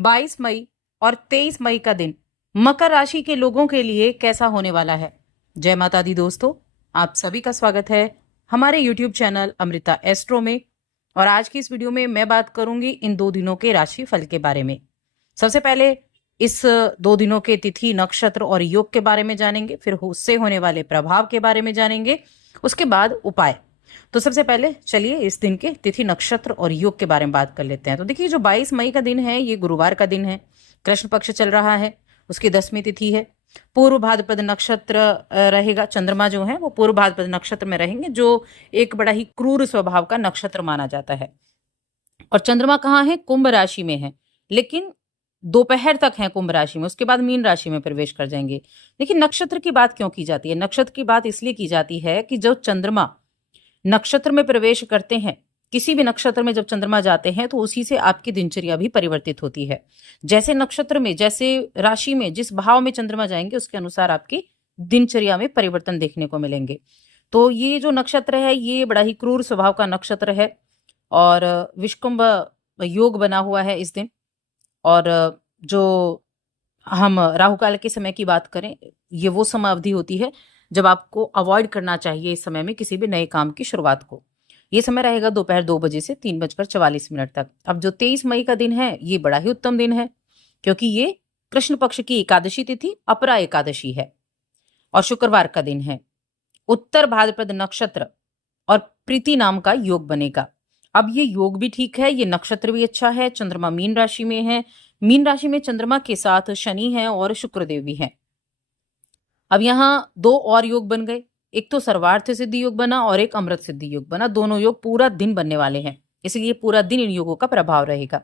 22 मई और 23 मई का दिन मकर राशि के लोगों के लिए कैसा होने वाला है। जय माता दी दोस्तों, आप सभी का स्वागत है हमारे यूट्यूब चैनल अमृता एस्ट्रो में। और आज की इस वीडियो में मैं बात करूंगी इन 2 दिनों के राशि फल के बारे में। सबसे पहले इस 2 दिनों के तिथि, नक्षत्र और योग के बारे में जानेंगे, फिर उससे होने वाले प्रभाव के बारे में जानेंगे, उसके बाद उपाय। तो सबसे पहले चलिए इस दिन के तिथि, नक्षत्र और योग के बारे में बात कर लेते हैं। तो देखिए, जो 22 मई का दिन है ये गुरुवार का दिन है, कृष्ण पक्ष चल रहा है, उसकी 10वीं तिथि है, पूर्व भाद्रपद नक्षत्र रहेगा। चंद्रमा जो है वो पूर्व भाद्रपद नक्षत्र में रहेंगे, जो एक बड़ा ही क्रूर स्वभाव का नक्षत्र माना जाता है। और चंद्रमा कहाँ है? कुंभ राशि में है, लेकिन दोपहर तक है कुंभ राशि में, उसके बाद मीन राशि में प्रवेश कर जाएंगे। देखिए, नक्षत्र की बात क्यों की जाती है? नक्षत्र की बात इसलिए की जाती है कि जो चंद्रमा नक्षत्र में प्रवेश करते हैं, किसी भी नक्षत्र में जब चंद्रमा जाते हैं तो उसी से आपकी दिनचर्या भी परिवर्तित होती है। जैसे नक्षत्र में, जैसे राशि में जिस भाव में चंद्रमा जाएंगे उसके अनुसार आपकी दिनचर्या में परिवर्तन देखने को मिलेंगे। तो ये जो नक्षत्र है ये बड़ा ही क्रूर स्वभाव का नक्षत्र है और विषकुंभ योग बना हुआ है इस दिन। और जो हम राहु काल के समय की बात करें, ये वो समय अवधि होती है जब आपको अवॉइड करना चाहिए इस समय में किसी भी नए काम की शुरुआत को। ये समय रहेगा दोपहर 2 बजे से 3:44 तक। अब जो 23 मई का दिन है ये बड़ा ही उत्तम दिन है, क्योंकि ये कृष्ण पक्ष की एकादशी तिथि अपरा एकादशी है और शुक्रवार का दिन है। उत्तर भाद्रपद नक्षत्र और प्रीति नाम का योग बनेगा। अब ये योग भी ठीक है, ये नक्षत्र भी अच्छा है, चंद्रमा मीन राशि में है, मीन राशि में चंद्रमा के साथ शनि है और शुक्रदेव भी है। अब यहाँ 2 और योग बन गए, एक तो सर्वार्थ सिद्धि योग बना और एक अमृत सिद्धि योग बना। दोनों योग पूरा दिन बनने वाले हैं, इसलिए पूरा दिन इन योगों का प्रभाव रहेगा।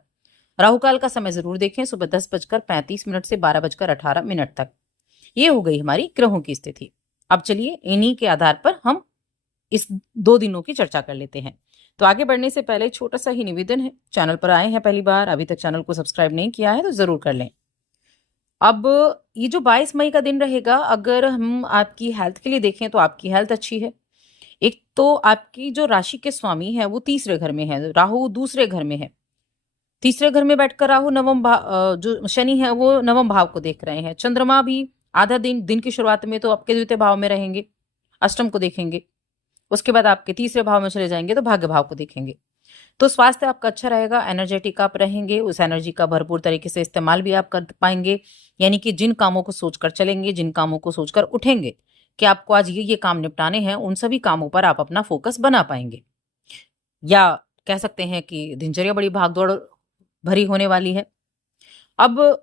राहु काल का समय जरूर देखें, सुबह 10:35 से 12:18 तक। ये हो गई हमारी ग्रहों की स्थिति। अब चलिए इन्हीं के आधार पर हम इस 2 दिनों की चर्चा कर लेते हैं। तो आगे बढ़ने से पहले छोटा सा ही निवेदन है, चैनल पर आए हैं पहली बार, अभी तक चैनल को सब्सक्राइब नहीं किया है तो जरूर कर लें। अब ये जो 22 मई का दिन रहेगा, अगर हम आपकी हेल्थ के लिए देखें तो आपकी हेल्थ अच्छी है। एक तो आपकी जो राशि के स्वामी है वो तीसरे घर में है, राहु दूसरे घर में है। तीसरे घर में बैठकर राहु जो शनि है वो नवम भाव को देख रहे हैं। चंद्रमा भी आधा दिन की शुरुआत में तो आपके द्वितीय भाव में रहेंगे, अष्टम को देखेंगे, उसके बाद आपके तीसरे भाव में चले जाएंगे तो भाग्य भाव को देखेंगे। तो स्वास्थ्य आपका अच्छा रहेगा, एनर्जेटिक आप रहेंगे, उस एनर्जी का भरपूर तरीके से इस्तेमाल भी आप कर पाएंगे। यानी कि जिन कामों को सोचकर चलेंगे, जिन कामों को सोचकर उठेंगे कि आपको आज ये काम निपटाने हैं, उन सभी कामों पर आप अपना फोकस बना पाएंगे। या कह सकते हैं कि दिनचर्या बड़ी भागदौड़ भरी होने वाली है। अब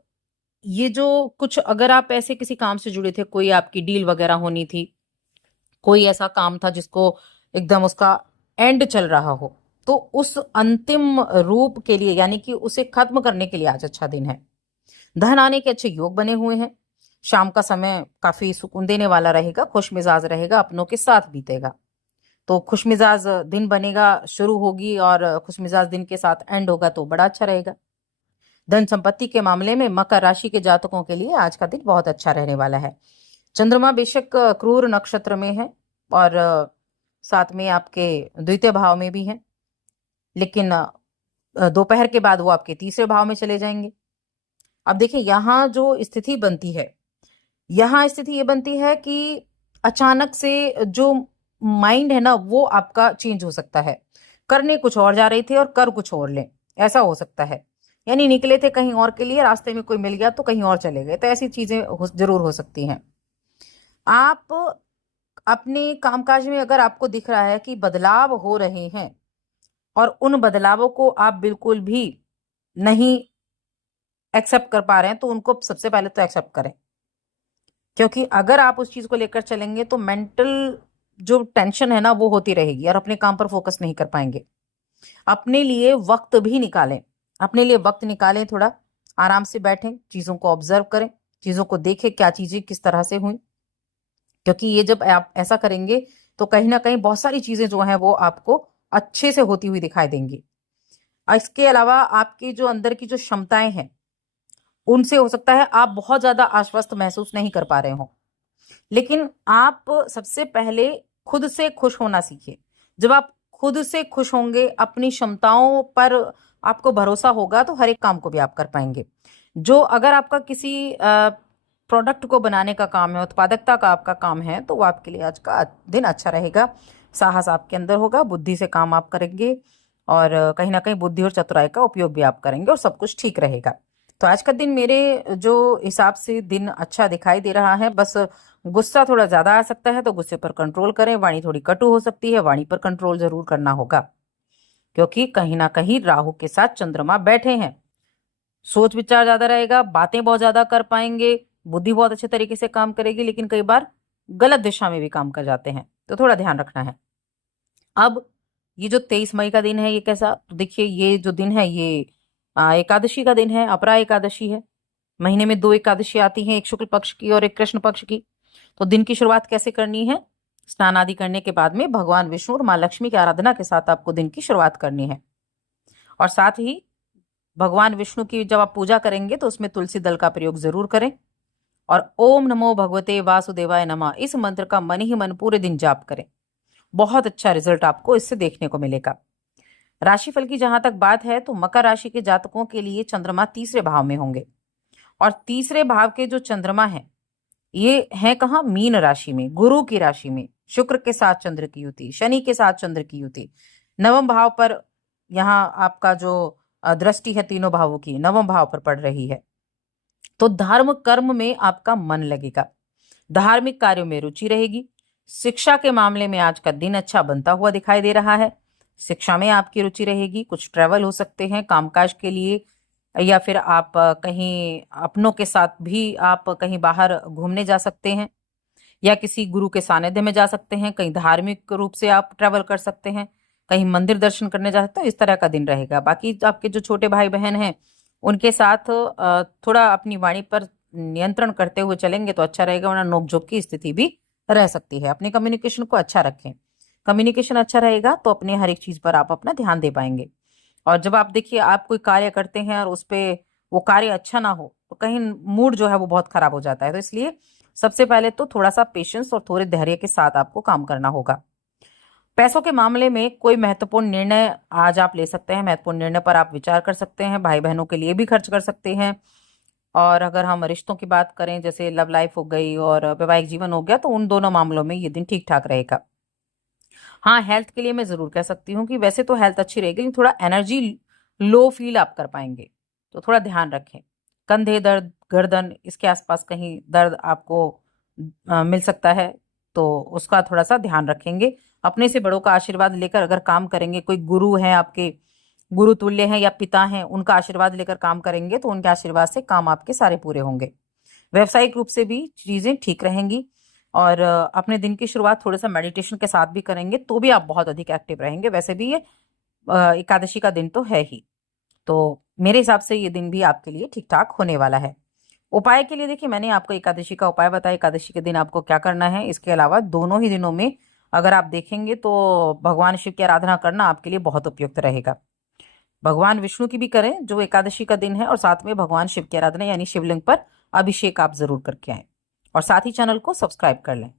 ये जो कुछ, अगर आप ऐसे किसी काम से जुड़े थे, कोई आपकी डील वगैरह होनी थी, कोई ऐसा काम था जिसको एकदम उसका एंड चल रहा हो, तो उस अंतिम रूप के लिए, यानी कि उसे खत्म करने के लिए आज अच्छा दिन है। धन आने के अच्छे योग बने हुए हैं। शाम का समय काफी सुकून देने वाला रहेगा, खुश मिजाज रहेगा, अपनों के साथ बीतेगा। तो खुश मिजाज दिन बनेगा, शुरू होगी और खुश मिजाज दिन के साथ एंड होगा तो बड़ा अच्छा रहेगा। धन संपत्ति के मामले में मकर राशि के जातकों के लिए आज का दिन बहुत अच्छा रहने वाला है। चंद्रमा बेशक क्रूर नक्षत्र में है और साथ में आपके द्वितीय भाव में भी है, लेकिन दोपहर के बाद वो आपके तीसरे भाव में चले जाएंगे। अब देखिए, यहाँ जो स्थिति बनती है, यहाँ स्थिति ये बनती है कि अचानक से जो माइंड है ना वो आपका चेंज हो सकता है। करने कुछ और जा रहे थे और कर कुछ और लें, ऐसा हो सकता है। यानी निकले थे कहीं और के लिए, रास्ते में कोई मिल गया तो कहीं और चले गए, तो ऐसी चीजें जरूर हो सकती हैं। आप अपने कामकाज में अगर आपको दिख रहा है कि बदलाव हो रहे हैं और उन बदलावों को आप बिल्कुल भी नहीं एक्सेप्ट कर पा रहे हैं, तो उनको सबसे पहले तो एक्सेप्ट करें। क्योंकि अगर आप उस चीज को लेकर चलेंगे तो मेंटल जो टेंशन है ना वो होती रहेगी और अपने काम पर फोकस नहीं कर पाएंगे। अपने लिए वक्त भी निकालें, अपने लिए वक्त निकालें, थोड़ा आराम से बैठें, चीजों को ऑब्जर्व करें, चीजों को देखें क्या चीजें किस तरह से हुई। क्योंकि ये जब आप ऐसा करेंगे तो कहीं ना कहीं बहुत सारी चीजें जो हैं वो आपको अच्छे से होती हुई दिखाई देंगी। इसके अलावा आपकी जो अंदर की जो क्षमताएं हैं उनसे हो सकता है आप बहुत ज्यादा आश्वस्त महसूस नहीं कर पा रहे हो, लेकिन आप सबसे पहले खुद से खुश होना सीखिए। जब आप खुद से खुश होंगे, अपनी क्षमताओं पर आपको भरोसा होगा तो हर एक काम को भी आप कर पाएंगे। जो अगर आपका किसी प्रोडक्ट को बनाने का काम है, उत्पादकता का आपका काम है, तो वो आपके लिए आज का दिन अच्छा रहेगा। साहस आपके अंदर होगा, बुद्धि से काम आप करेंगे और कहीं ना कहीं बुद्धि और चतुराई का उपयोग भी आप करेंगे और सब कुछ ठीक रहेगा। तो आज का दिन मेरे जो हिसाब से दिन अच्छा दिखाई दे रहा है। बस गुस्सा थोड़ा ज्यादा आ सकता है, तो गुस्से पर कंट्रोल करें। वाणी थोड़ी कटु हो सकती है, वाणी पर कंट्रोल जरूर करना होगा, क्योंकि कहीं ना कहीं राहु के साथ चंद्रमा बैठे हैं। सोच विचार ज्यादा रहेगा, बातें बहुत ज्यादा कर पाएंगे, बुद्धि बहुत अच्छे तरीके से काम करेगी, लेकिन कई बार गलत दिशा में भी काम कर जाते हैं, तो थोड़ा ध्यान रखना है। अब ये जो 23 मई का दिन है, ये कैसा, तो देखिए ये जो दिन है ये एकादशी का दिन है, अपरा एकादशी है। महीने में 2 एकादशी आती हैं, एक शुक्ल पक्ष की और एक कृष्ण पक्ष की। तो दिन की शुरुआत कैसे करनी है? स्नान आदि करने के बाद में भगवान विष्णु और माँ लक्ष्मी की आराधना के साथ आपको दिन की शुरुआत करनी है। और साथ ही भगवान विष्णु की जब आप पूजा करेंगे तो उसमें तुलसी दल का प्रयोग जरूर करें। और ओम नमो भगवते वासुदेवाय नमः इस मंत्र का मन ही मन पूरे दिन जाप करें। बहुत अच्छा रिजल्ट आपको इससे देखने को मिलेगा। राशिफल की जहां तक बात है, तो मकर राशि के जातकों के लिए चंद्रमा तीसरे भाव में होंगे। और तीसरे भाव के जो चंद्रमा है, ये है कहाँ? मीन राशि में, गुरु की राशि में। शुक्र के साथ चंद्र की युति, शनि के साथ चंद्र की युति, नवम भाव पर यहाँ आपका जो दृष्टि है तीनों भावों की नवम भाव पर पड़ रही है। तो धर्म कर्म में आपका मन लगेगा, धार्मिक कार्यों में रुचि रहेगी। शिक्षा के मामले में आज का दिन अच्छा बनता हुआ दिखाई दे रहा है। शिक्षा में आपकी रुचि रहेगी, कुछ ट्रैवल हो सकते हैं कामकाज के लिए, या फिर आप कहीं अपनों के साथ भी आप कहीं बाहर घूमने जा सकते हैं, या किसी गुरु के सानिध्य में जा सकते हैं, कहीं धार्मिक रूप से आप ट्रैवल कर सकते हैं, कहीं मंदिर दर्शन करने जा सकते हैं। इस तरह का दिन रहेगा। बाकी आपके जो छोटे भाई बहन हैं, उनके साथ थोड़ा अपनी वाणी पर नियंत्रण करते हुए चलेंगे तो अच्छा रहेगा, वरना नोकझोंक की स्थिति भी रह सकती है। अपने कम्युनिकेशन को अच्छा रखें। कम्युनिकेशन अच्छा रहेगा तो अपने हर एक चीज पर आप अपना ध्यान दे पाएंगे। और जब आप देखिए आप कोई कार्य करते हैं और उस पे वो कार्य अच्छा ना हो, तो कहीं मूड जो है वो बहुत खराब हो जाता है। तो इसलिए सबसे पहले तो थोड़ा सा पेशेंस और थोड़े धैर्य के साथ आपको काम करना होगा। पैसों के मामले में कोई महत्वपूर्ण निर्णय आज आप ले सकते हैं। महत्वपूर्ण निर्णय पर आप विचार कर सकते हैं, भाई बहनों के लिए भी खर्च कर सकते हैं। और अगर हम रिश्तों की बात करें, जैसे लव लाइफ हो गई और वैवाहिक जीवन हो गया, तो उन दोनों मामलों में ये दिन ठीक ठाक रहेगा। हाँ, हेल्थ के लिए मैं जरूर कह सकती हूँ कि वैसे तो हेल्थ अच्छी रहेगी, लेकिन थोड़ा एनर्जी लो फील आप कर पाएंगे, तो थोड़ा ध्यान रखें। कंधे दर्द, गर्दन, इसके आसपास कहीं दर्द आपको मिल सकता है, तो उसका थोड़ा सा ध्यान रखेंगे। अपने से बड़ों का आशीर्वाद लेकर अगर काम करेंगे, कोई गुरु हैं आपके, गुरु तुल्य हैं या पिता हैं, उनका आशीर्वाद लेकर काम करेंगे तो उनके आशीर्वाद से काम आपके सारे पूरे होंगे। व्यवसायिक रूप से भी चीजें ठीक रहेंगी। और अपने दिन की शुरुआत थोड़ा सा मेडिटेशन के साथ भी करेंगे तो भी आप बहुत अधिक एक्टिव रहेंगे। वैसे भी ये एकादशी का दिन तो है ही, तो मेरे हिसाब से ये दिन भी आपके लिए ठीक ठाक होने वाला है। उपाय के लिए देखिए, मैंने आपको एकादशी का उपाय बताया, एकादशी के दिन आपको क्या करना है। इसके अलावा दोनों ही दिनों में अगर आप देखेंगे तो भगवान शिव की आराधना करना आपके लिए बहुत उपयुक्त रहेगा। भगवान विष्णु की भी करें जो एकादशी का दिन है, और साथ में भगवान शिव की आराधना यानी शिवलिंग पर अभिषेक आप जरूर करके आए, और साथ ही चैनल को सब्सक्राइब कर लें।